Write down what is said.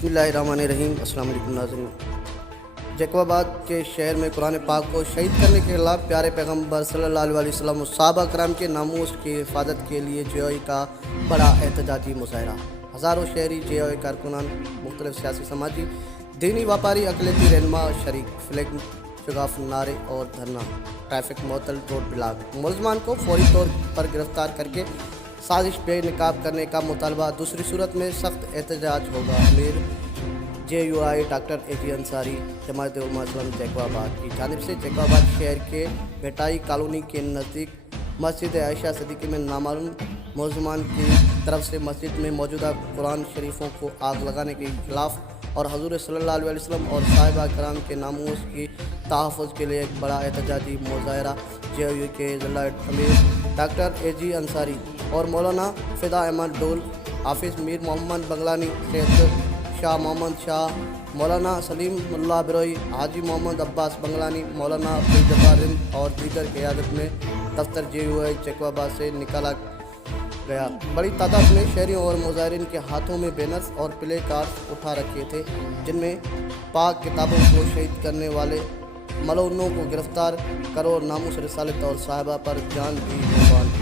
बिस्मिल्लाहिर्रहमानिर्रहीम। अस्सलाम वालेकुम नाज़रीन। जैकोबाबाद के शहर में कुरान पाक को शहीद करने के खिलाफ प्यारे पैगम्बर सल्लल्लाहु अलैहि वसल्लम और सहाबा कराम के नामूस की हिफाजत के लिए जेओई का बड़ा एहतजाजी मुजाहरा। हज़ारों शहरी जेओई कारकुनान, मुख्तलिफ सियासी, समाजी, दीनी, व्यापारी, अक़लियती रहनुमा शरीक, फ्लैग शगाफ, नारे और धरना, ट्रैफिक मुअत्तल, रोड ब्लॉक, मुलज़मान को फौरी तौर पर गिरफ्तार करके साजिश बे निकाब करने का मुतालबा, दूसरी सूरत में सख्त एहतजाज होगा। अमीर JUI डॉक्टर AG अंसारी जमात उलमा इस्लाम जैकोबाबाद की जानिब से जैकोबाबाद शहर के भेटाई कॉलोनी के नज़दीक मस्जिद आयशा सदीकी में नामालूम मुलज़मान की तरफ से मस्जिद में मौजूदा कुरान शरीफों को आग लगाने के खिलाफ और हज़ूर सल्लल्लाहु अलैहि वसल्लम और साहिबा कराम के नामूस की तहफ़्फ़ुज़ के लिए एक बड़ा एहतजाजी मुज़ाहरा JUI के ज़िला अमीर डॉक्टर AG अंसारी और मौलाना फ़िदा अहमद डोल, हाफिज़ मीर मोहम्मद बंगलानी, सैयद शाह मोहम्मद शाह, मौलाना सलीम मुल्ला बिरोई, हाजी मोहम्मद अब्बास बंगलानी, मौलाना अब्दुल जब्बार रिंद और दीगर क़यादत में दफ्तर JUI जैकोबाबाद से निकाला गया। बड़ी तादाद में शहरियों और मुजाहिरीन के हाथों में बैनर्स और प्ले कार्ड्स उठा रखे थे, जिनमें पाक किताबों को शहीद करने वाले मलऊनों को गिरफ्तार करो, नामूस रिसालत और साहिबा पर जान भी कुर्बान।